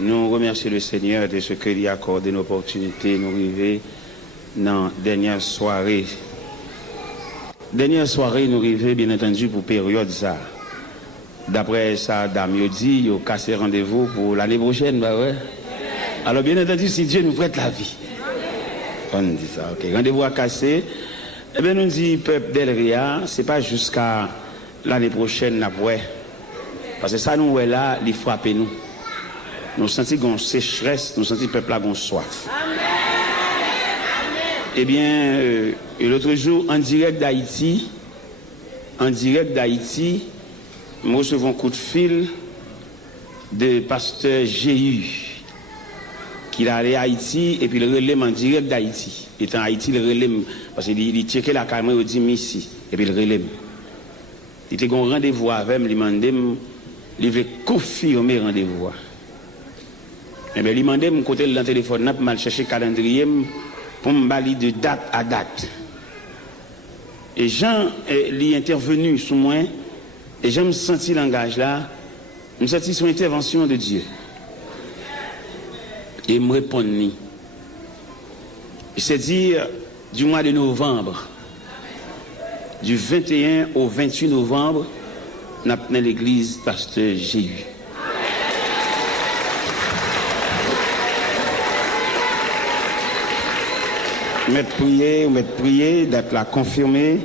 Nous remercions le Seigneur de ce qu'il a accordé une opportunité de nous arriver dans la dernière soirée. Dernière soirée, nous arrivons bien entendu pour période ça. D'après ça, Dame dit, il a cassé rendez-vous pour l'année prochaine. Bah ouais. Alors bien entendu, si Dieu nous prête la vie. On dit ça, ok. Rendez-vous à casser. Eh bien, nous dit, peuple d'Elria, ce n'est pas jusqu'à l'année prochaine, après. Parce que ça, nous, est là, il frappe nous. Nous sentons qu'on sécheresse, nous sentons que le peuple a qu'on soif. Eh bien, l'autre jour, en direct d'Haïti, nous recevons un coup de fil de pasteur Jéhu, qui est allé à Haïti et puis le relève en direct d'Haïti. Il est en Haïti, le relève, parce qu'il checkait la caméra, il dit ici, et puis le relève. Il était un rendez-vous avec moi, il m'a demandé, il veut confirmer le rendez-vous. Eh bien, il m'a demandé, mon côté dans le téléphone, pour chercher le calendrier, pour me balayer de date à date. Et Jean est intervenu sur moi, et j'ai senti le langage là, je me senti son intervention de Dieu. Et il me répond, c'est-à-dire du mois de novembre, du 21 au 28 novembre, nous avons l'église pasteur Jéhu. Mettre prier, d'être là confirmé.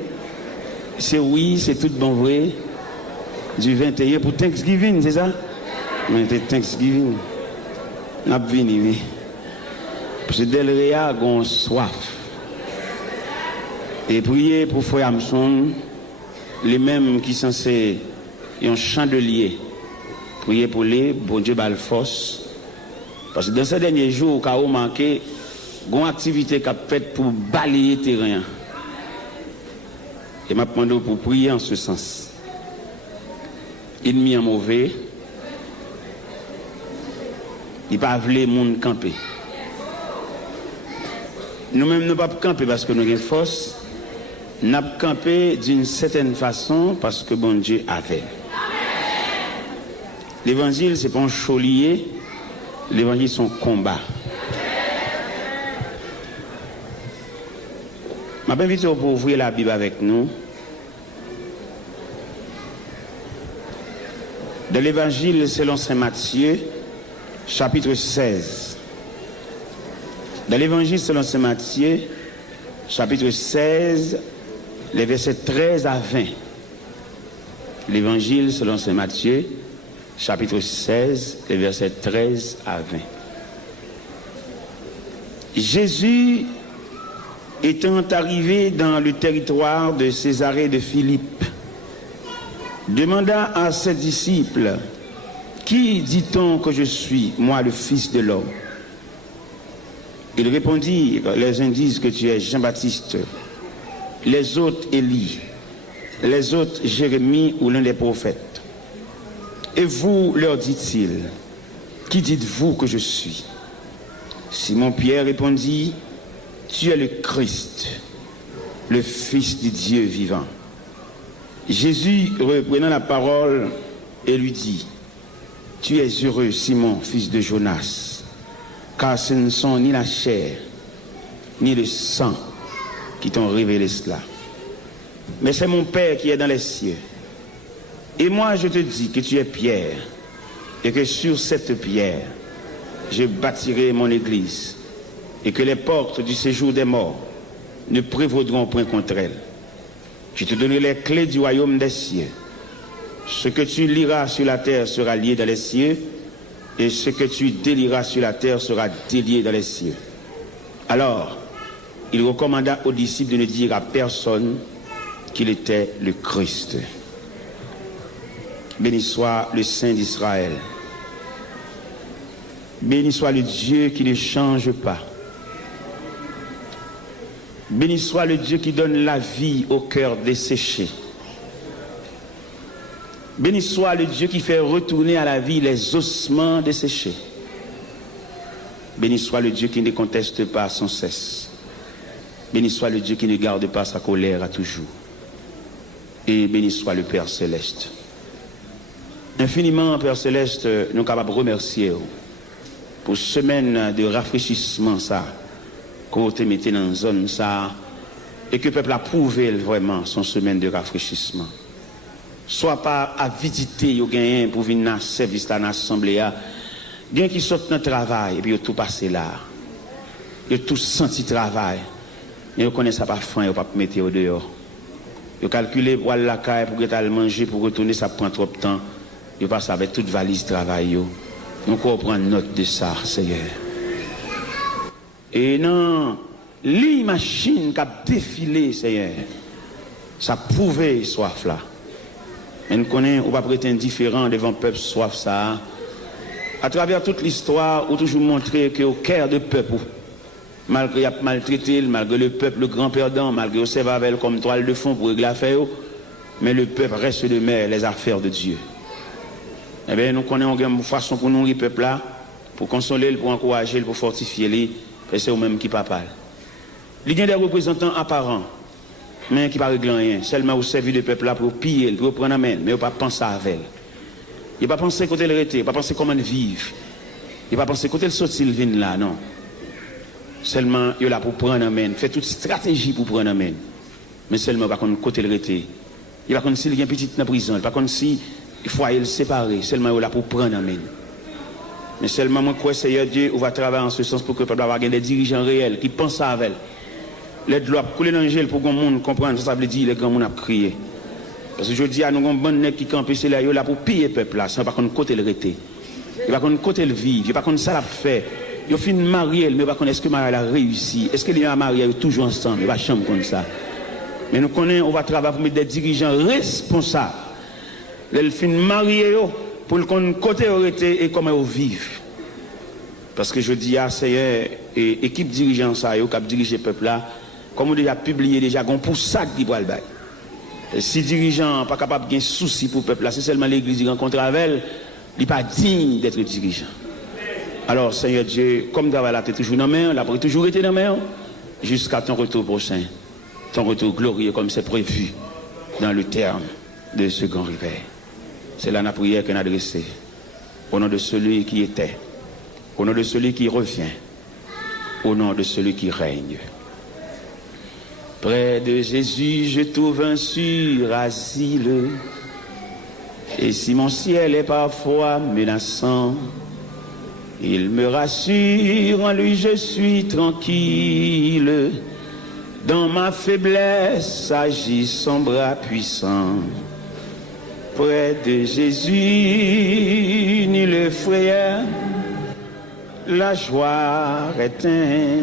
C'est oui, c'est tout bon vrai. Du 21 pour Thanksgiving, c'est ça? Mais c'est Thanksgiving. Nous avons venu, oui. Parce que Delria a soif. Et prier pour Frère Hamson, les mêmes qui sont censés un chandelier. Prier pour les, bon Dieu, bal force. Parce que dans ces derniers jours, quand on manqué, une activité qu'a faite pour balayer le terrain. Et m'a demandé pour prier en ce sens. Il mis en mauvais. Il pas voulu les gens camper. Nous-mêmes, nous ne pouvons pas camper parce que nous avons force. Nous avons campé d'une certaine façon parce que bon Dieu a fait. L'évangile, ce n'est pas un chaulier. L'évangile, c'est un combat. Je m'invite pour ouvrir la Bible avec nous. De l'évangile selon saint Matthieu, chapitre 16. Dans l'évangile selon saint Matthieu, chapitre 16, les versets 13 à 20. L'évangile selon saint Matthieu, chapitre 16, les versets 13 à 20. Jésus, étant arrivé dans le territoire de Césarée de Philippe, demanda à ses disciples, « Qui dit-on que je suis, moi le Fils de l'homme ?» Ils répondirent, « Les uns disent que tu es Jean-Baptiste, les autres Élie, les autres Jérémie ou l'un des prophètes. Et vous, leur dit-il, qui dites-vous que je suis ?» Simon-Pierre répondit, « Tu es le Christ, le Fils du Dieu vivant. » Jésus, reprenant la parole, et lui dit, « Tu es heureux, Simon, fils de Jonas, car ce ne sont ni la chair, ni le sang qui t'ont révélé cela. Mais c'est mon Père qui est dans les cieux. Et moi, je te dis que tu es Pierre, et que sur cette pierre, je bâtirai mon église, et que les portes du séjour des morts ne prévaudront point contre elle. Je te donnerai les clés du royaume des cieux. Ce que tu liras sur la terre sera lié dans les cieux, et ce que tu délieras sur la terre sera délié dans les cieux. » Alors, il recommanda aux disciples de ne dire à personne qu'il était le Christ. Béni soit le Saint d'Israël. Béni soit le Dieu qui ne change pas. Béni soit le Dieu qui donne la vie au cœur desséché. Béni soit le Dieu qui fait retourner à la vie les ossements desséchés. Béni soit le Dieu qui ne conteste pas sans cesse. Béni soit le Dieu qui ne garde pas sa colère à toujours. Et béni soit le Père Céleste. Infiniment, Père Céleste, nous sommes capables de remercier. pour semaine de rafraîchissement ça, qu'on te mette dans une zone ça, et que le peuple a prouvé vraiment son semaine de rafraîchissement. Soit pas à visiter, au gain pour venir dans le service, dans l'assemblée, bien qu'ils sortent dans le travail, et puis ils ont tout passé là. Ils ont tout senti travail. Mais ils connaissent pas faim, ils ne pas mettre au dehors. Ils calculent pour aller à la caille, pour aller manger, pour retourner, ça prend trop de temps. Ils passent avec toute valise de travail. Donc on prend note de ça, Seigneur. Et non, les machines qui ont défilé, Seigneur, ça prouvait soif là. Mais nous connaissons, on va pas être indifférent devant le peuple soif ça. À travers toute l'histoire, on a toujours montré qu'au cœur du peuple, malgré qu'il a maltraité, malgré le peuple, le grand perdant, malgré qu'il servait avec comme toile de fond pour régler l'affaire, mais le peuple reste de mer, les affaires de Dieu. Eh bien, nous connaissons une façon pour nourrir le peuple là, pour consoler, pour encourager, pour fortifier, et c'est eux-mêmes qui parlent. Il y a des représentants apparents, mais qui ne règlent rien. Seulement au service du peuple là pour piller, pour prendre la main, mais ils ne pas penser avec elle. Il ne pas penser côté le rester, il ne pas penser comment vivre. Il ne pas penser côté le sortir le vin là, non. Seulement, il est là pour prendre la main, fait toute stratégie pour prendre la main. Mais seulement, il ne pas côté le rester. Il ne pas contre s'il y a une petite dans la prison, il ne pas contre si il faut le séparer, seulement il est là pour prendre la main. Mais seulement, moi, je Seigneur Dieu, on va travailler en ce sens pour que le peuple ait des dirigeants réels qui pensent à elle. L'aide doit couler dans le gel pour que le monde comprenne, ça veut dire que le grand monde a crié. Parce que je dis à nous, bon nèg qui campent, c'est là pour piller le peuple là, sans pas qu'on côté le rester. Il va qu'on côté le vivre, il va qu'on ça l'a fait. Il fin marié, mais pas qu'on est-ce que marié a réussi, est-ce qu'il y a marié toujours ensemble, il va chambre comme ça. Mais nous connaissons, on va travailler pour mettre des dirigeants responsables. Les fin marié pour qu'on côté arrêté et comment ils vivent. Parce que je dis à Seigneur et équipe dirigeant ça yo qui dirige le peuple là, comme on déjà publié déjà pour ça qui va le bail. Si dirigeant pas capable de souci pour le peuple là, c'est seulement l'église qui rencontre avec elle, il n'est pas digne d'être dirigeant. Alors Seigneur Dieu, comme travail là tu es toujours dans main, là pour toujours été dans main jusqu'à ton retour prochain. Ton retour glorieux comme c'est prévu dans le terme de ce grand réveil. C'est là la prière qu'on a adressée au nom de celui qui était, au nom de celui qui revient, au nom de celui qui règne. Près de Jésus, je trouve un sûr asile. Et si mon ciel est parfois menaçant, il me rassure, en lui je suis tranquille. Dans ma faiblesse agit son bras puissant. Près de Jésus, ni le frayeur, la joie est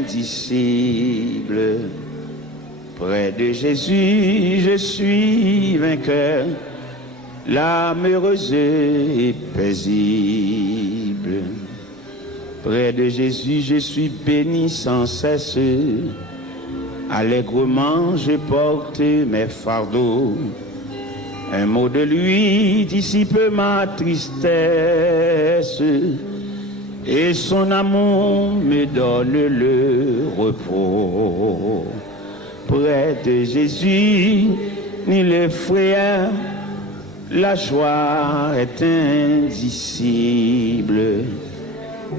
indicible. Près de Jésus, je suis vainqueur, l'âme heureuse et paisible. Près de Jésus, je suis béni sans cesse. Allègrement, je porte mes fardeaux. Un mot de lui dissipe ma tristesse. Et son amour me donne le repos. Près de Jésus, ni le frayeur, la joie est indicible.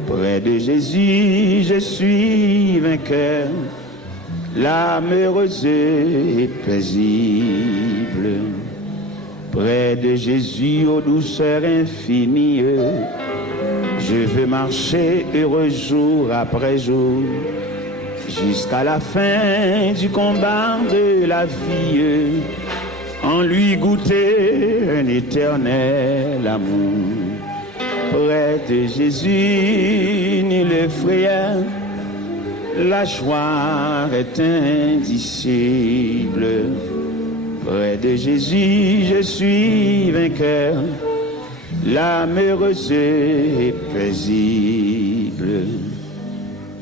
Près de Jésus, je suis vainqueur, l'âme heureuse et paisible. Près de Jésus, aux douceurs infinies, je veux marcher heureux jour après jour, jusqu'à la fin du combat de la vie, en lui goûter un éternel amour. Près de Jésus, ni le frayeur, la joie est indicible. Près de Jésus, je suis vainqueur, l'âme heureuse et paisible.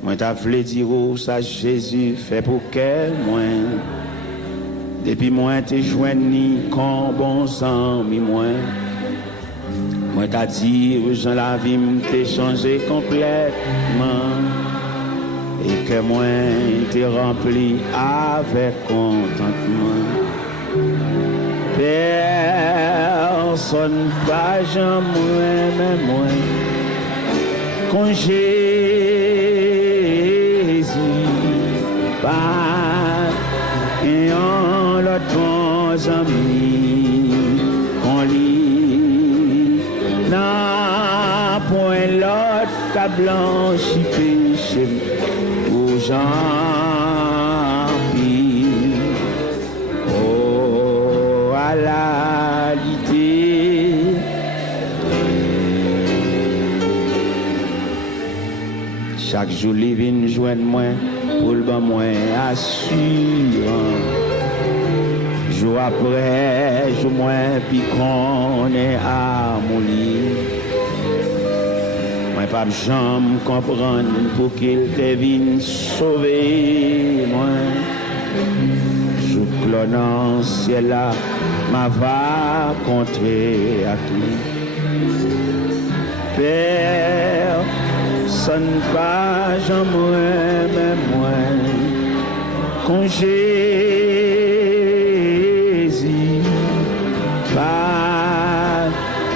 Moi t'as voulu dire où ça Jésus fait pour qu'elle moi. Depuis moi t'es joigni comme bon sang mi moi. Moi t'as dit Jean la vie m't'ai changé complètement. Et que moi t'es rempli avec contentement. Personne pas jamais moi, mais moi. Quand Jésus part et en l'autre bons amis, qu'on lit n'a point l'autre qu'à blanchi péché aux gens pis. Oh, à la chaque jour, les vins joignent moins pour le ban moins assurant. Jour après, jour moins, puis qu'on est à mon lit. Moi, pas jamais comprendre pour qu'il te vienne sauver, moi. Jour clonant ciel là, m'a va contrer à tout. Père, sonne pas, j'en même moi, quand Jésus part,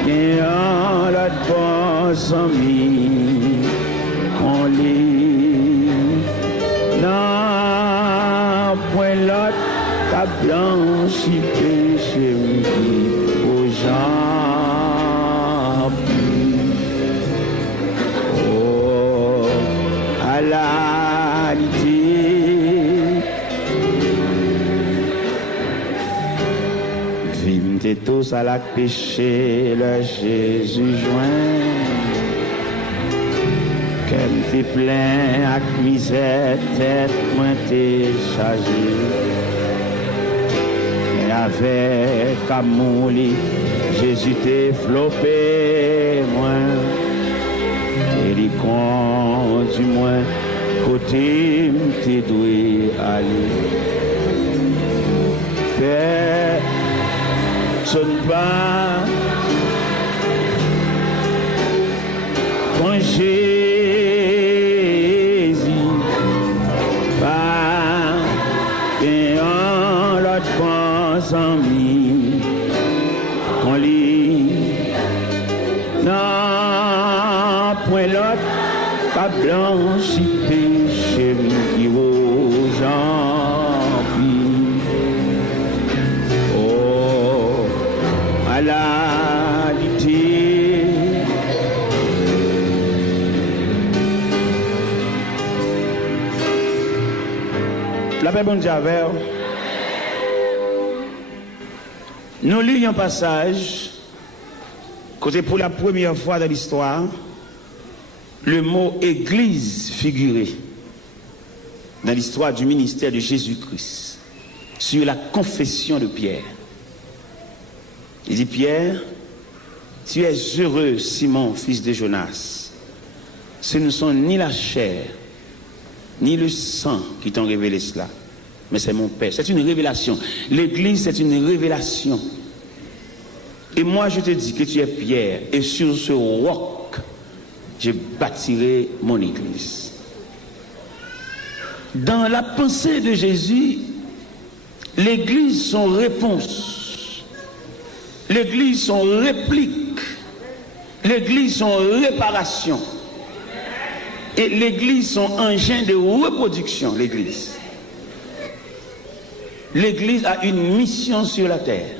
et en l'autre bons amis, qu'on lit, non, point l'autre, qu'à blanchi péché, aux gens. Tous à la péché, le Jésus joint. Qu'elle t'est plein à misère, tête moins t'es chargé. Et avec amour, Jésus t'est flopé, moins. Et il conduit moins, côté t'es doué aller. Père, sonne pas quand Jésus part et en l'autre bons amis qu'on lit non point l'autre pas blanchi péché qui aux gens. La lutte. La paix bonne Dieu. Nous lisons un passage, côté pour la première fois dans l'histoire, le mot église figuré dans l'histoire du ministère de Jésus-Christ, sur la confession de Pierre. Il dit, Pierre, tu es heureux, Simon, fils de Jonas. Ce ne sont ni la chair, ni le sang qui t'ont révélé cela, mais c'est mon Père. C'est une révélation. L'église, c'est une révélation. Et moi, je te dis que tu es Pierre, et sur ce roc, je bâtirai mon église. Dans la pensée de Jésus, l'église, son réponse. L'église, son réplique. L'église, son réparation. Et l'église, son engin de reproduction, l'église. L'église a une mission sur la terre.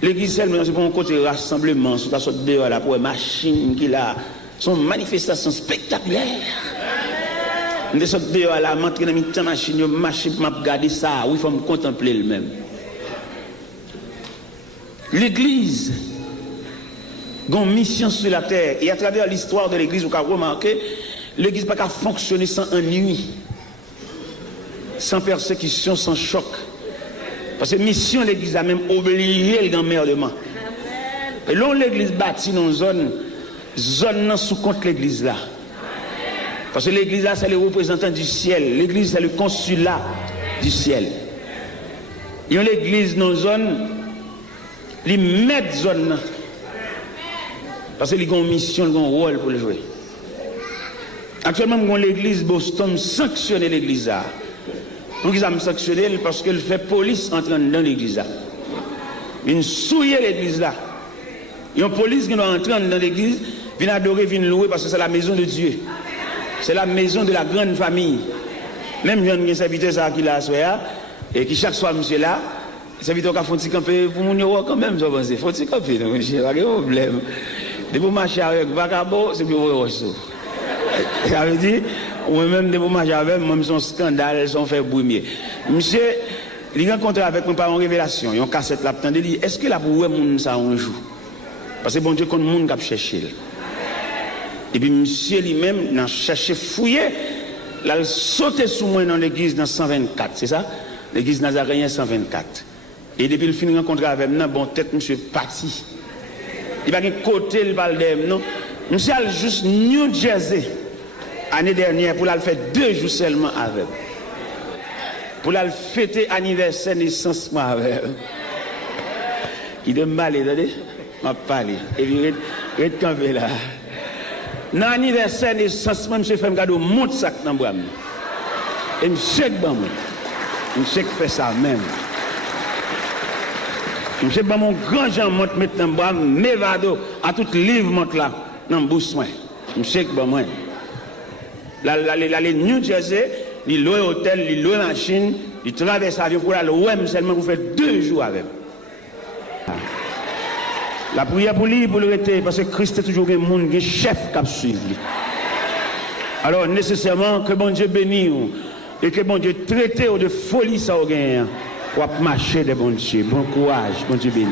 L'église, c'est pour un côté rassemblement, sur la sorte dehors là, pour une machine qui a son manifestation spectaculaire. On est dehors là, m'entrer dans une machine, m'a regardé ça, oui, il faut me contempler le même. L'église a une mission sur la terre. Et à travers l'histoire de l'église, vous avez remarqué, l'église n'a pas fonctionner sans ennui, sans persécution, sans choc. Parce que mission, l'église a même obligé le gouvernement. Et là, l'église bâtie dans une zone sous compte l'église là. Parce que l'église là, c'est le représentant du ciel. L'église, c'est le consulat du ciel. Et l'église dans une zone, les mettent zone. Parce qu'ils ont une mission, ils ont un rôle pour le jouer. Actuellement, l'église Boston sanctionne l'église là. Pour qu'ils ont sanctionné parce qu'elle fait police entrer dans l'église là. Ils souillent l'église là. Il y a une police qui doit entrer dans l'église Viens adorer, viens louer parce que c'est la maison de Dieu. C'est la maison de la grande famille. Même jeune serviteur ça qui l'a soya et qui chaque soir monsieur là, serviteur qui a fait camper pour mon quand même, je pense. Faut camper, monsieur, pas de problème. De pour marcher avec vagabond, c'est pour voir ça. Ça veut dire ou même de pour marcher avec même son scandale, son fait brumier. Monsieur, il rencontre avec moi par une révélation, il y a une cassette là, il dit est-ce que là pour voir monde ça un jour? Parce que bon Dieu compte monde qui a cherché. Et puis monsieur lui-même n'a cherché fouiller, il a sauté sous moi dans l'église dans 124, c'est ça? L'église Nazaréen 124. Et depuis le fin de rencontre avec moi, bon tête monsieur parti. Il va côté le parle de non. Monsieur a juste New Jersey année dernière pour la faire 2 jours seulement avec. Pour la fêter anniversaire naissance moi avec. Qui de mal attendez, m'a parlé. Et puis reste campé là. Dans l'anniversaire naissance moi monsieur fait un cadeau monte sac dans bras. Et monsieur bon moi. Monsieur fait ça même. Monsieur ban mon grand Jean monte mettre dans bras Mevado à tout livre monte là dans bouche moi. Monsieur ban moi. La New Jersey, il loue hôtel, il loue machine, il traverse l'avion pour aller ouais seulement vous faites 2 jours avec. La prière pour lui pour le rester parce que Christ est toujours un monde un chef qui suit. Alors nécessairement que bon Dieu bénisse et que bon Dieu traite de folie ça au gain pour marcher de bon Dieu. Bon courage, bon Dieu bénisse.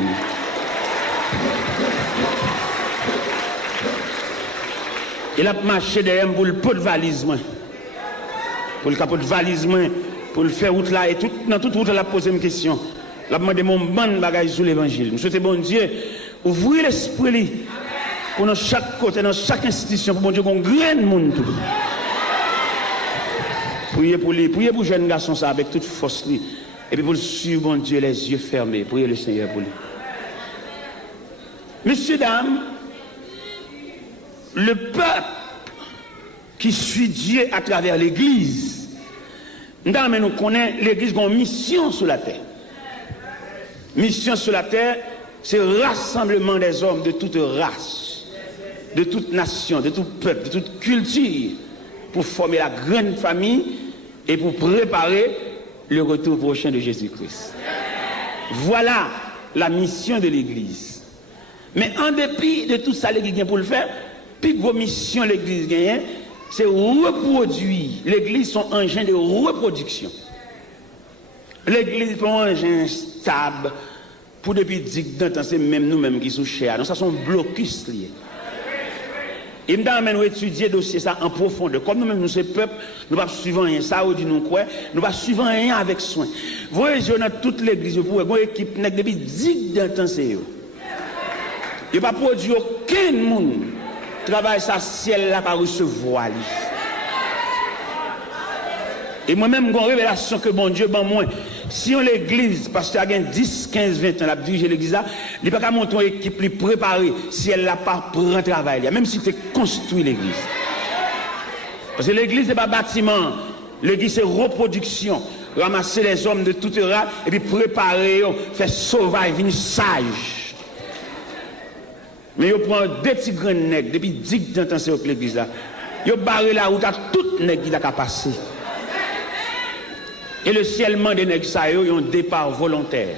Il a marché derrière pour le pot de valise moi. Pour le capot de valise moi, pour le faire route là et tout dans toute route il a posé une question. Il a demandé mon bon bagage sur l'évangile. Je souhaite bon Dieu ouvrir l'esprit pour dans chaque côté, dans chaque institution pour bon Dieu qu'on graine monde tout. Priez pour lui, priez pour le jeune garçon ça avec toute force lui. Et puis pour le suivre bon Dieu les yeux fermés, priez le Seigneur pour lui. Messieurs, dames, le peuple qui suit Dieu à travers l'église, nous connaissons l'église qui a une mission sur la terre. Mission sur la terre, c'est le rassemblement des hommes de toute race, de toute nation, de tout peuple, de toute culture, pour former la grande famille et pour préparer le retour prochain de Jésus-Christ. Voilà la mission de l'église. Mais en dépit de tout ça, l'église vient pour le faire, puis vos missions, l'église gagne, c'est reproduire. L'église, son engin de reproduction. L'église, son engin stable, pour depuis 10 ans, c'est même nous-mêmes qui sommes chers. Donc, ça sont blocus liés. Et nous avons étudié dossier ça en profondeur. Comme nous-mêmes, nous, ce peuple, nous ne pas suivre rien. Ça, on dit nous quoi? Nous ne pas suivre rien avec soin. Vous voyez, dans toute l'église, vous voyez, une équipe depuis 10 ans, c'est eux. Il n'y a pas produit aucun monde. Travail ça ciel là par recevoir. Et moi-même, j'ai une révélation que bon Dieu, bon moi, si on l'église, parce qu'il y a 10, 15, 20 ans, la dirigé l'église là, il n'y a pas qu'à monter une équipe plus préparée si elle n'a pas pris un travail, même si tu construit l'église. Parce que l'église n'est pas bâtiment, l'église c'est reproduction, ramasser les hommes de toute race et puis préparer, faire sauvage, venir sage. Mais ils prennent 2 petits grands nègres depuis 10 ans c'est l'église là. Ils barrent la route à tout nègre qui a passé. Et le ciellement des nègres ça ils ont un départ volontaire.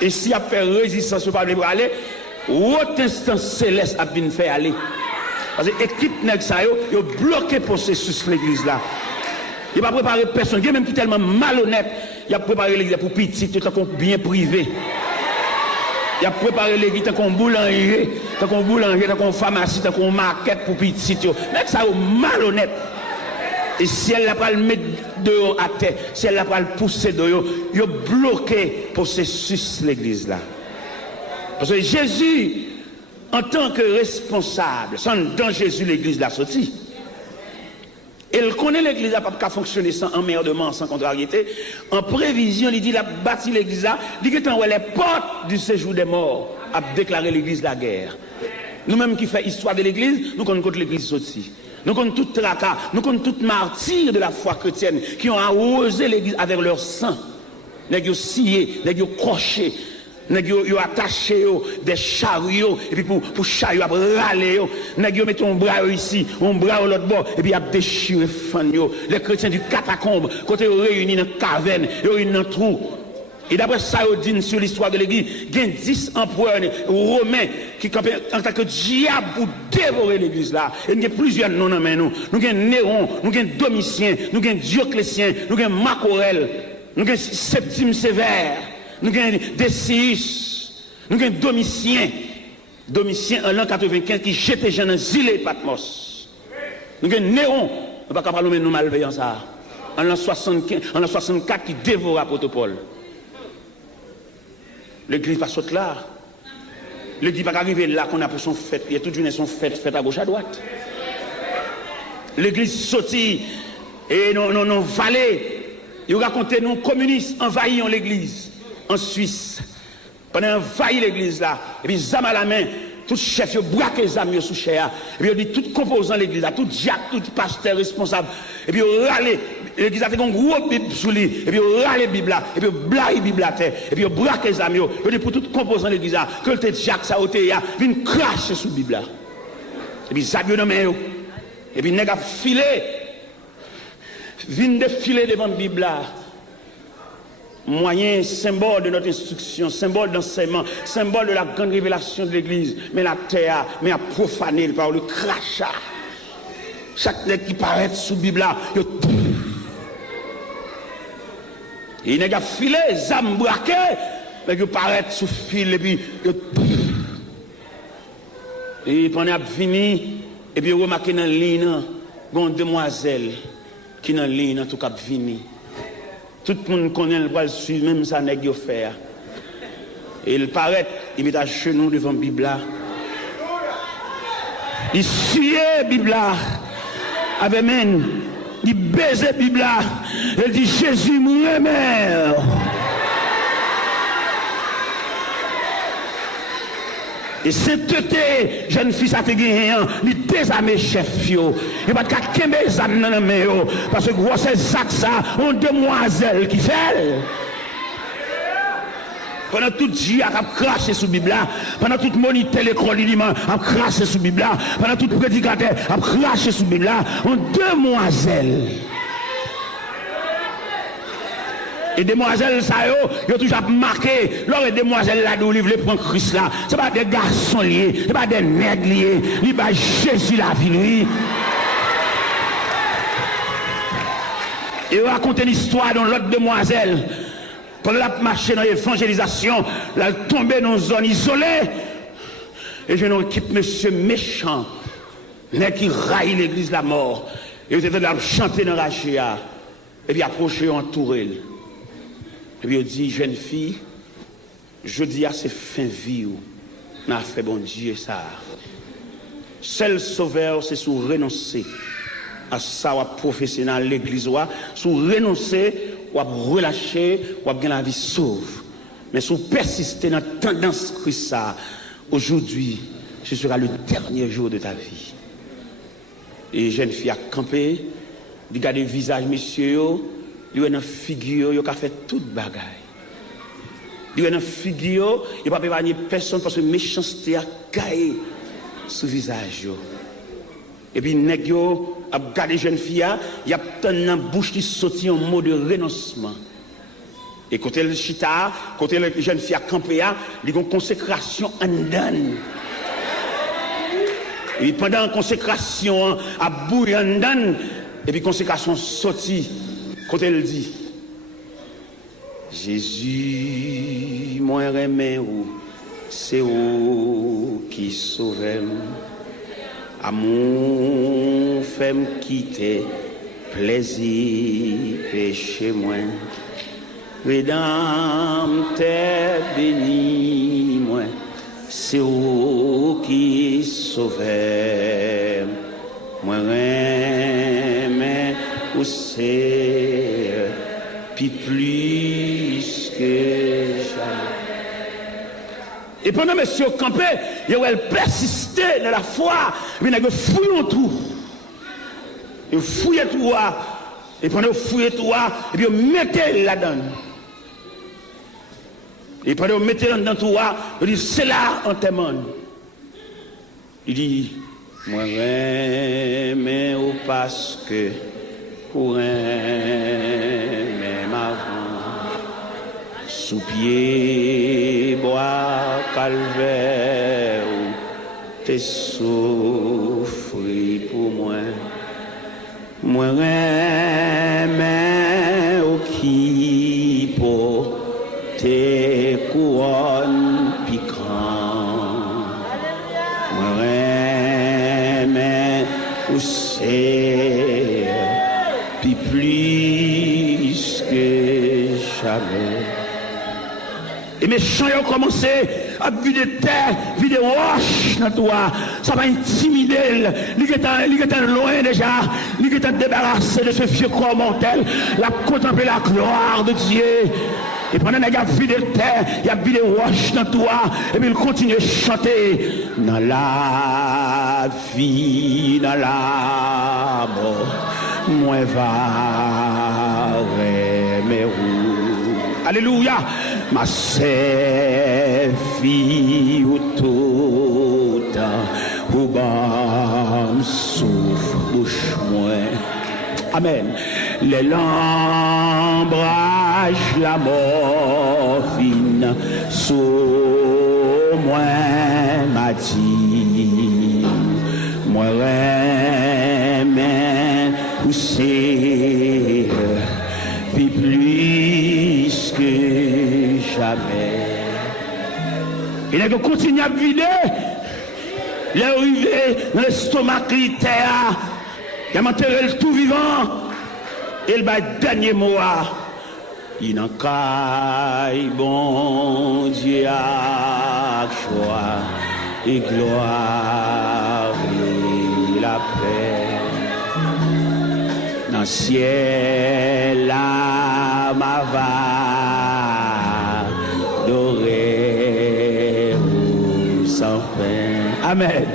Et s'il y a fait résistance pour aller, haute instance céleste a bien fait aller. Parce que l'équipe nègre ça ils ont bloqué le processus de l'église là. Il n'a pas préparé personne, il y a même qui est tellement malhonnête, il a préparé l'église pour petit, tout comme bien privé. Il a préparé l'église comme boulanger, comme pharmacie, comme market pour petit. Mais ça est malhonnête. Et si elle n'a pas le mettre dehors à terre, si elle n'a pas le pousser dehors, il a bloqué le processus de l'église là. Parce que Jésus, en tant que responsable, sans dans Jésus l'église l'a sorti. Elle connaît l'église n'a pas fonctionner sans emmerdement, sans contrariété. En prévision, il dit la bâti l'église là, il dit que les portes du séjour des morts a déclaré l'église la guerre. Nous-mêmes qui fait histoire de l'église, nous connaissons l'église sortie. Nous connaissons tout tracas, nous connaissons tout martyr de la foi chrétienne qui ont arrosé l'église avec leur sang. Ils ont scié, ils ont croché. Nèg yo attaché des chariots et puis pour chariot râler yo. Nèg yo met un bras ici, un bras l'autre bord et puis a déchiré fan yo. Les chrétiens du catacombe côté réunis dans caverne, yo réunis dans trou. Et d'après ça, on dit sur l'histoire de l'église, il y a 10 empereurs romains qui campaient en tant que diable pour dévorer l'église là. Et il y a plusieurs noms dans nous. Nous avons Néron, nous avons Domitien, nous avons Dioclétien, nous avons Marc Aurèle, nous avons Septime Sévère, nous avons Décius, nous avons Domitien. Domitien en l'an 95 qui jetait Jean dans l'île Patmos. Nous avons Néron, on ne va pas parler de nous malveillants ça. En l'an 64 qui dévora Protopole. L'église pas saute là. L'église pas arriver là qu'on a pour son fête. Il y a toute une son fête à gauche à droite. L'église sortit et non vallée. Ils racontaient nous communistes envahissant l'église en Suisse. Pendant envahi l'église là. Et puis zam à la main. Tout chef, il braque les amis sous chair. Et puis il dit tout composant l'église là, tout diacre, tout pasteur responsable. Et puis il râle, l'église a fait un gros bible sous lui. Et puis il râle la Bible là. Et puis il blague la Bible à terre. Et puis il braque les amis. Il dit pour tout composant l'église là, que le diacre ça ôté, il vient cracher sous la Bible là. Et puis ça dans main. Et puis il a filé. Vient défiler devant la Bible là. Moyen, symbole de notre instruction, symbole d'enseignement, symbole de la grande révélation de l'Église. Mais la terre, mais à profaner par le crachat. Chaque nègre qui paraît sous la Bible là, il n'est pas filé, zam braqué, mais il paraît sous fil et puis et pendant qu'il fini, et puis il remarque dans la ligne, une demoiselle qui dans la ligne, en tout cas, fini. Tout le monde connaît le bras suivre, même ça n'est pas faire. Et il paraît, il met à genoux devant la Bible. Il suit la Bible. Amen. Il baise la Bible. Il dit Jésus, mon mère. Et sainteté, jeune fille, ça te gagne, il désarme chef. Il n'y a pas de cas qui mes âmes dans la main. Parce que gros, c'est ça, on demoiselle qui fait. Pendant tout Dieu a craché sous la Bible, pendant tout moniteur l'école dimanche a craché sous la Bible, pendant tout prédicateur a craché sous la Bible, on demoiselle. Et demoiselles, ça y a toujours marqué, lors des demoiselles là, d'où livre les points Christ là, ce n'est pas des garçons liés, ce n'est pas des nègres liés, il va Jésus la vie, lui. Et on raconte l'histoire dans l'autre demoiselle, quand elle a marché dans l'évangélisation, elle a tombé dans une zone isolée, et je n'ai équipe monsieur méchant, qui raille l'église de la mort, et vous êtes là chanter dans la chia, et puis approcher, entourer. Et puis il dit, jeune fille, je dis à ces fins vie où n'a fait bon Dieu ça. Seul sauveur, c'est sous renoncer à ça, ou à professionnel l'église, ou sous renoncer, ou à relâcher, ou à gagner la vie sauve. Mais sous persister dans la tendance Christ ça, aujourd'hui, ce sera le dernier jour de ta vie. Et jeune fille a campé, regardez le visage, messieurs. Il y a une figure, il a fait toute bagaille. Il y a une figure, il n'y a pas épargné personne parce que méchanceté a caillé sous le visage. Et puis, nèg yo a regardé jeune fille, il y a dans la bouche qui sortit un mot de renoncement. Et côté le chita, côté la jeune fille a campé, il y a une consécration en dedans. Et pendant la consécration, à bouille en dedans, et puis consécration sortie. Quand elle dit, Jésus, moi remets où, c'est où qui sauve, à mon femme quitter, plaisir, péché moi, rédempteur béni moi, c'est où qui sauve, moi remets où c'est. Puis plus que jamais. Et pendant que monsieur campé, il a persisté dans la foi, mais il a fouillé tout. Il fouillé tout, et pendant qu'il fouillé tout, et puis il mettait là-dedans. Et pendant que vous mettez dans tout, vous dites, c'est là, on t'aime. Il dit, moi, mais ou parce que pour un même avant, sous pied, bois, calvaire, t'es souffri pour moi. Moi, mais ou qui pour tes couronnes piquantes. Moi, mais ou c'est puis plus que jamais. Et mes chants ont commencé à vider terre, vider roche dans toi. Ça va intimider. Il est loin déjà. Il est débarrassé de ce vieux corps mortel. Il a contemplé la gloire de Dieu. Et pendant qu'il a vidé terre, il a vidé roche dans toi. Et puis il continue à chanter. Dans la vie, dans la mort, moi va mes roues. Alléluia. Ma fille ou tout ou bam souffle bouche moi. Amen. Les lambrages la morphine sous moi m'a dit moi remède ou c'est puis plus que jamais. Il a continué à vider. Il est arrivé dans l'estomac terre. Il a enterré le tout vivant. Et il va dernier mot. Il n'a qu'à bon Dieu à joie et gloire et la paix. Dans le ciel, la ma va doré sans fin. Amen.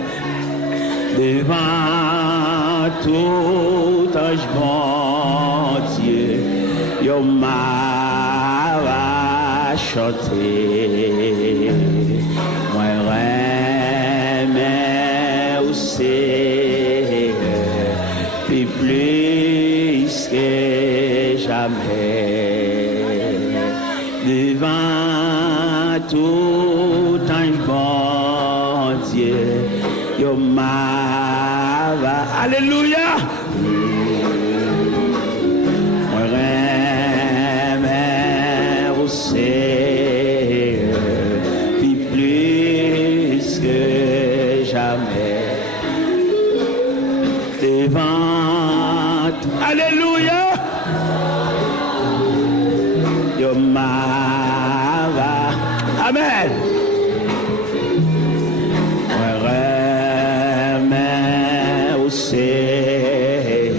Devant tout ange bon Dieu, yo m'a va chanter. Moi remets où c'est, puis plus que jamais. Devant tout ange bon Dieu, yo m'a va. Alléluia. Moi remets où c'est, puis plus que jamais. Devant, alléluia. Yo m'a va. Amen. Moi remets où c'est,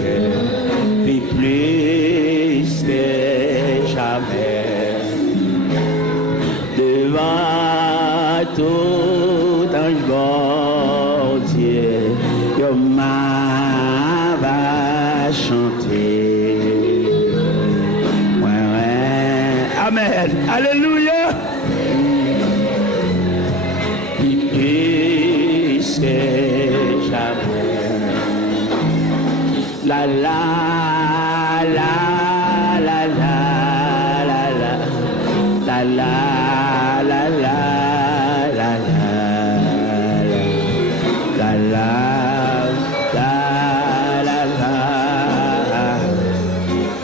puis plus que jamais. Devant tout ange bon Dieu, yo m'a va chanter. Amen. Alléluia. Plus que jamais. La la la la la la la la la la la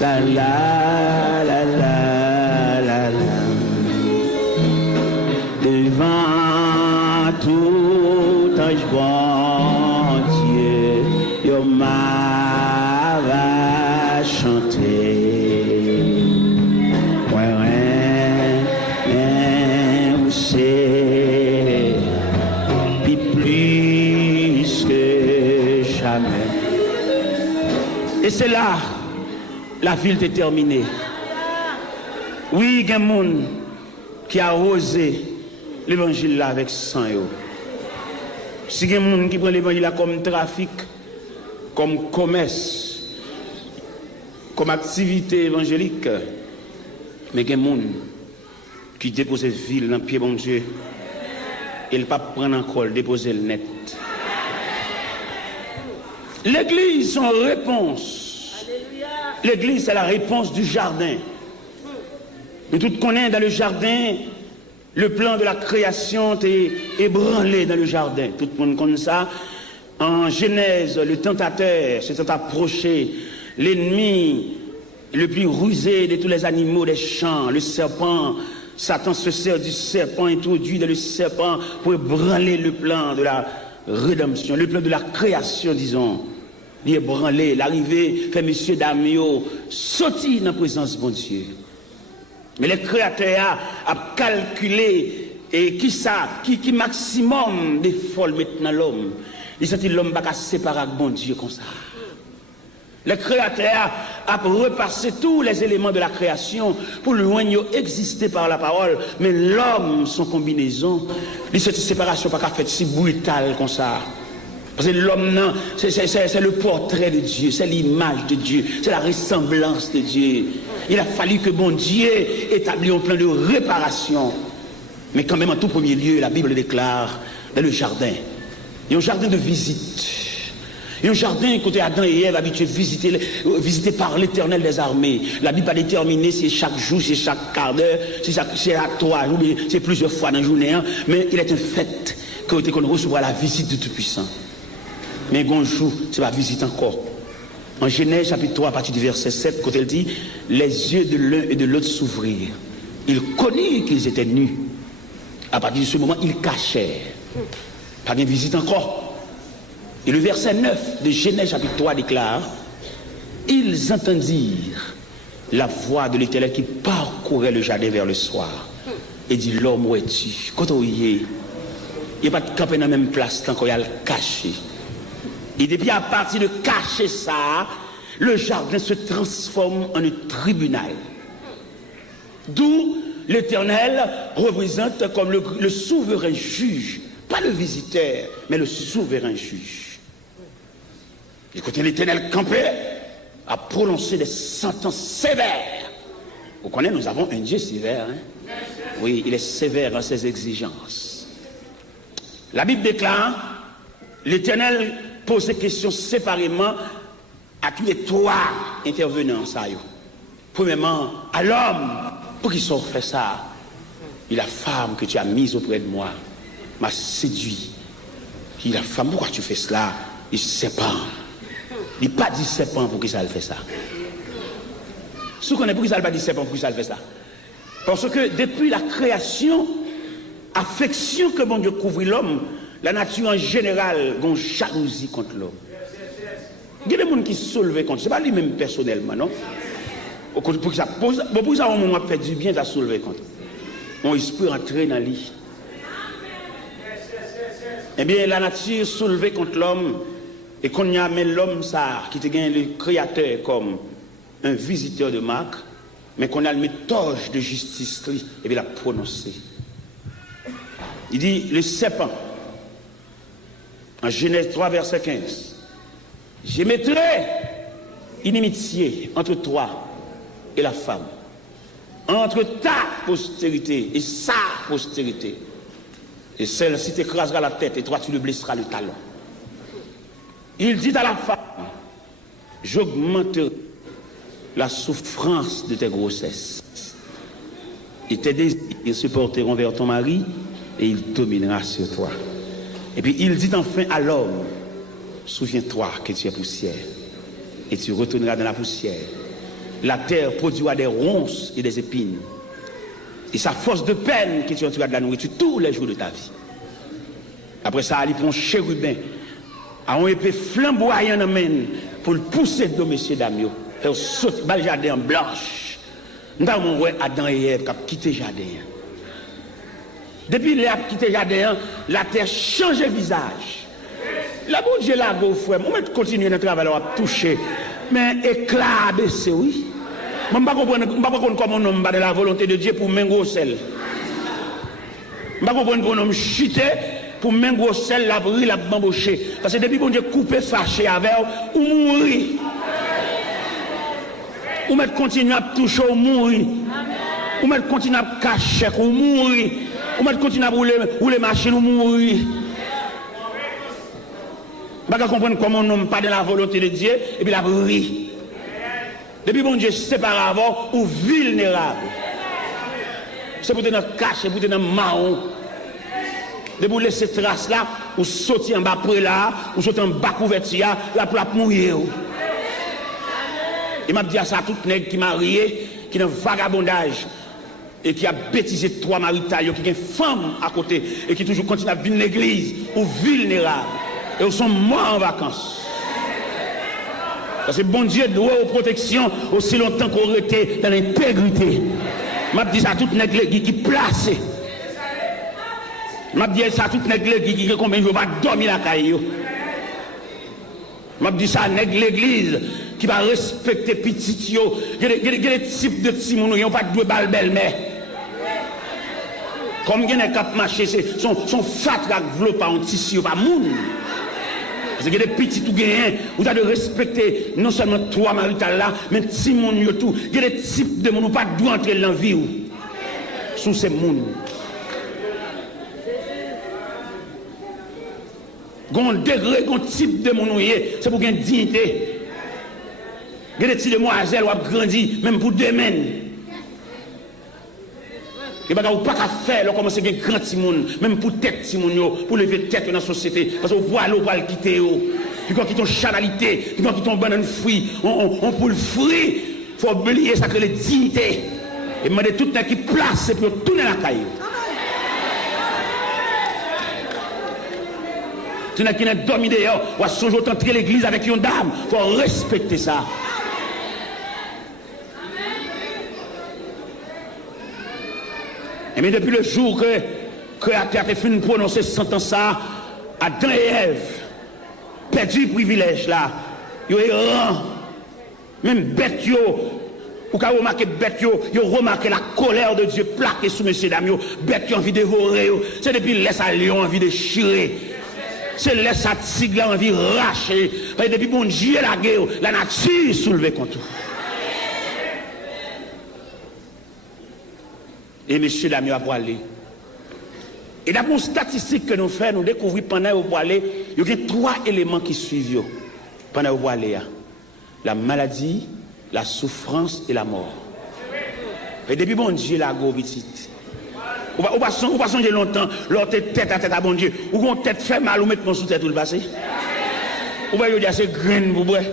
la la la la la devant tout ange bon Dieu, yo m'a va chanter. Ouais, rien, c'est puis plus que jamais. Et c'est là, la ville est terminée. Oui, il y a des gens qui a osé l'évangile là avec sang. Si il y a des gens qui prennent l'évangile là comme trafic, comme commerce, comme activité évangélique, mais il y a des gens qui dépose ville dans le pied, bon Dieu. Et le pape prend encore, déposer le net. L'église, son réponse. L'église, c'est la réponse du jardin. Nous tous connaissons dans le jardin, le plan de la création est ébranlé dans le jardin. Tout le monde connaît ça. En Genèse, le tentateur s'est approché, l'ennemi le plus rusé de tous les animaux des champs, le serpent. Satan se sert du serpent, introduit dans le serpent pour ébranler le plan de la rédemption, le plan de la création, disons. Il est ébranlé, l'arrivée fait monsieur Damio sorti dans la présence de bon Dieu. Mais le créateur a calculé et qui maximum de folle maintenant l'homme. Il sentit l'homme pas séparer avec bon Dieu comme ça. Le créateur a repassé tous les éléments de la création pour le loin exister par la parole, mais l'homme, son combinaison, cette séparation pas fait si brutale comme ça. Parce que l'homme, c'est le portrait de Dieu, c'est l'image de Dieu, c'est la ressemblance de Dieu. Il a fallu que bon Dieu établisse un plan de réparation. Mais quand même, en tout premier lieu, la Bible déclare dans le jardin. Il y a un jardin de visite. Il y a un jardin côté Adam et Ève habitués visité par l'Éternel des armées. La Bible a déterminé si chaque jour, si chaque quart d'heure, si c'est à 3 jours, c'est plusieurs fois dans la journée. Mais il est un fait qu'on recevra la visite du Tout-Puissant. Mais un jour, ce n'est pas visite encore. En Genèse chapitre 3, à partir du verset 7, quand elle dit, les yeux de l'un et de l'autre s'ouvrirent. Ils connurent qu'ils étaient nus. À partir de ce moment, ils cachèrent. Pas de visite encore. Et le verset 9 de Genèse chapitre 3 déclare, ils entendirent la voix de l'Éternel qui parcourait le jardin vers le soir. Et dit, l'homme où es-tu? Quand on y est, il n'y a pas de camper dans la même place tant qu'on y a le caché. Et depuis à partir de cacher ça, le jardin se transforme en un tribunal. D'où l'Éternel représente comme le souverain juge, pas le visiteur, mais le souverain juge. Et quand l'Éternel campait, a prononcé des sentences sévères. Vous connaissez, nous avons un Dieu sévère. Hein? Oui, il est sévère dans ses exigences. La Bible déclare, l'Éternel pose ces questions séparément à tous les trois intervenants. Ça, premièrement, à l'homme, pour qu'il soit fait ça, et la femme que tu as mise auprès de moi m'a séduit. Et la femme, pourquoi tu fais cela? Il serpent. Il n'a pas dit serpent pour qu'il ça fait ça. Si vous connaissez pour qu'il ça pas dit serpent pour qu'il ça fait ça. Parce que depuis la création, affection que bon Dieu couvre l'homme, la nature en général a une jalousie contre l'homme. Il y a des gens qui se soulèvent contre, ce n'est pas lui-même personnellement, non? Pour que ça pose, pour ça, on m'a fait du bien, ça soulever contre. On peut entrer dans lui. Eh bien, la nature soulevée contre l'homme, et qu'on y a mis l'homme ça, qui te gagne le créateur comme un visiteur de marque, mais qu'on a le torche de justice, et bien la prononcer. Il dit, le serpent, en Genèse 3, verset 15, je mettrai inimitié entre toi et la femme, entre ta postérité et sa postérité. Et celle-ci t'écrasera la tête et toi tu le blesseras le talon. Il dit à la femme, j'augmenterai la souffrance de tes grossesses. Et tes désirs se porteront vers ton mari et il dominera sur toi. Et puis il dit enfin à l'homme, souviens-toi que tu es poussière et tu retourneras dans la poussière. La terre produira des ronces et des épines. Et sa force de peine que tu entreras de la nourriture tous les jours de ta vie. Après ça, il prend un chérubin, à un épée flamboyant en main pour le pousser de monsieur Damio. Faire sauter le jardin en blanche. Nous avons vu Adam et Ève qui ont quitté le jardin. Depuis qu'ils ont quitté le jardin, la terre change de visage. La bon Dieu là, beau frère, on va continuer notre travail à toucher. Mais éclat baissé, oui. Je ne comprends pas comment on homme de la volonté de Dieu pour mengo sel. Je ne comprends pas comment on homme chuté pour mengo sel, la brûler, la bambocher. Parce que depuis que Dieu coupé, fâché avec ou mourir. Ou mettre continuer à toucher ou mourir. Ou mettre continuer à cacher ou mourir. Ou mettre continuer à rouler machine ou mourir. Vous ne comprenez comment on n'a pas de la volonté de Dieu et puis la brille. Depuis bon Dieu séparé avant ou vulnérable. C'est pour te cacher, pour te marron. De vous laisser trace là, ou sortir en bas après là, ou sortir en bas couverture là pour la mourir. Il m'a dit à ça tout nègre qui marié, qui est dans vagabondage et qui a bêtisé 3 maritales, qui a une femme à côté et qui toujours continue à venir l'église ou vulnérable et ils sont morts en vacances. Parce que bon Dieu doit aux protections aussi longtemps qu'on était dans l'intégrité. M'a dit ça tout nègre qui placé. M'a dit ça tout nègre qui combien de jours va dormir la caille. M'a dit ça nègre l'église qui va respecter petit yo. Il y a des types de petits moun qui n'ont pas de balle belle-mère. Comme il y a des cap marché, son fat qui vlo pas un tissu pas moun. Parce qu'il y a des petits tout gagnants, vous avez de respecter non seulement 3 maritales là, mais petits moun yo tout. Il y a des types de moun qui pas doit entrer dans la vie sous ces moun. Gon degré, gon type de moun c'est pour gagner dignité. Il y a des petites demoiselles qui ont grandi, même pour 2 semaines. Et bien, vous ne pouvez pas faire, vous commencez à faire grand timoun, même pour tête timoun, pour lever tête dans la société. Parce que vous pouvez aller, vous pouvez quitter. Puis quand ils ont chanalité, puis quand ils ont banane fruit, on pour le fruit, il faut oublier ça que les dignités. Et demander tout le temps qui place pour tourner la caille. Tout le monde qui est dormi dehors, ou à son jour entrer l'église avec une dame, il faut respecter ça. Mais depuis le jour que le Créateur a fait prononcer cette sentence, Adam et Ève, perdu le privilège là, ils ont errant, même bête, ou quand vous remarquez bête, ils ont remarqué la colère de Dieu plaquée sous M. Damio, bête qui ont envie de dévorer, c'est depuis laisse à lion envie de chirer, c'est laisse à tigre envie de racher, parce que depuis bon Dieu la guerre, la nature soulevée contre vous. Et M. Damio a poilé. Et d'après une statistique que nous faisons, nous découvrons pendant le poilé, il y a 3 éléments qui suivent pendant le poilé. La maladie, la souffrance et la mort. Et depuis bon Dieu, la go petite. Ou pas songer longtemps, l'autre tête à tête à bon Dieu. Ou qu'on tête fait mal, ou mettre mon sous tête tout le passé. Ou pas dire c'est graine pour boire.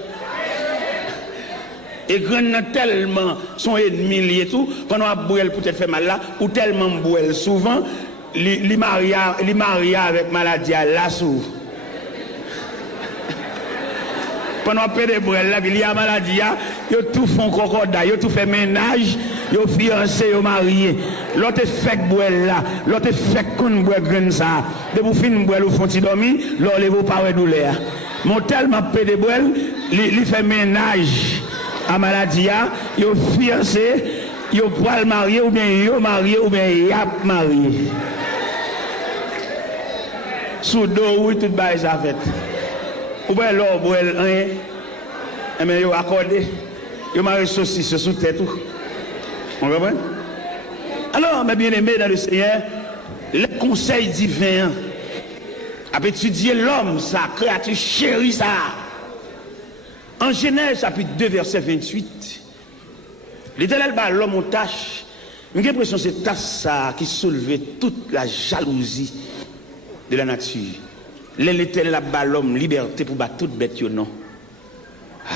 Et graine tellement son ennemi et tout, pendant que boire peut-être fait mal là, ou tellement boire souvent, les maria avec maladie là sous. Pendant que de boire là, il y a maladie, ils tout font cocoda, ils tout fait ménage, ils fiancé, ils mariés. L'autre fait boire là, l'autre fait qu'on boire graine ça. De vous finir boire ou font dormir, l'autre vous pas douleur. Mon tellement de boire, il fait ménage. À maladie, ils ont fiancé, ils ont pas marié ou bien ils ont marié ou bien ils ont marié. Sous dos, oui, tout bas, ça fait. Ou bien l'or, rien. Mais ils ont accordé. Ils ont marié saucisse sous tête. On comprend? Alors, mes bien-aimés dans le Seigneur, les conseils divins, à étudier l'homme, sa créature chérie, ça. En Genèse, chapitre 2, verset 28, l'Éternel bat l'homme en tâche. J'ai l'impression que c'est tâche qui soulevait toute la jalousie de la nature. L'Éternel bat l'homme liberté pour battre toute bête, non. Ah,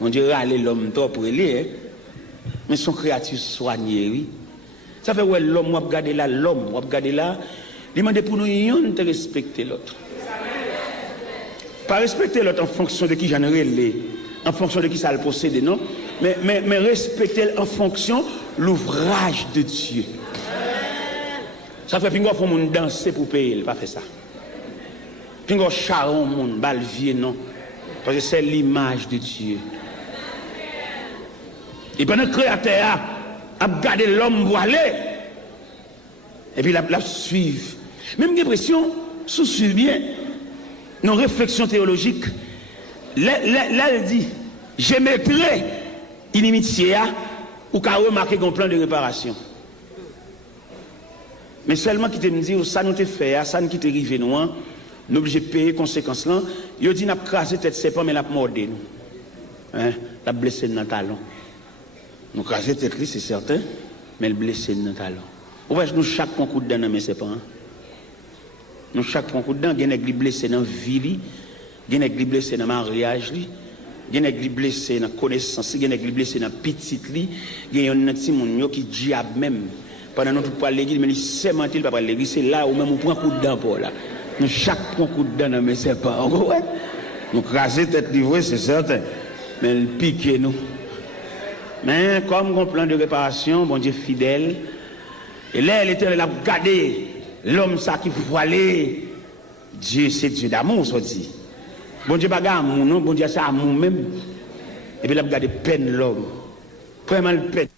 on dirait aller l'homme trop pour lui, mais son créature soignée, oui. Ça fait ouais l'homme, on va regarder là, l'homme, on va regarder là, il demande pour nous de respecter l'autre. Pas respecter l'autre en fonction de qui j'en ai, en fonction de qui ça le possède, non? Mais respecter en fonction de l'ouvrage de Dieu. Ça fait pingo faut moun danser pour payer, pas fait ça. Pingo charon moun balvier non, parce que c'est l'image de Dieu. Et pendant que le Créateur a gardé l'homme pour aller, et puis la suivre. Même j'ai l'impression, sous bien, nos réflexions théologiques, là elle dit, je mettrai inimitié ou qu'à remarquer un plan de réparation. Mais seulement qui te me dit, ça nous te fait, ça nous qui te rive nous, nous obligés de payer conséquences là. Il dit, n'a crasé tête serpent, mais n'a mordé nous. Hein? N'a blessé dans le talon. Nous crasé tête c'est certain, mais le blessé dans le talon. Ou nous chaque coup de dent dans mes serpents. Nous chaque coup de dent, il y a des blessés dans la vie, il y a des blessés dans le mariage, il y a des blessés dans la connaissance, il y a des blessés dans la petite, il y a un petit monde qui diable même. Pendant notre pas l'église, mais c'est mentir, pas l'église, c'est là où même on prend un coup de dent pour là. Nous chaque coup de dent dans mes serpents. Nous craser tête livrée, c'est certain. Mais le piquer nous. Mais comme un plan de réparation, bon Dieu fidèle, et là, l'Éternel a gardé l'homme ça qui voilé. Dieu, c'est Dieu d'amour, ça dit. Bon Dieu, pas d'amour, non, bon Dieu, c'est amour même. Et puis, il a gardé peine l'homme. Vraiment, le peine.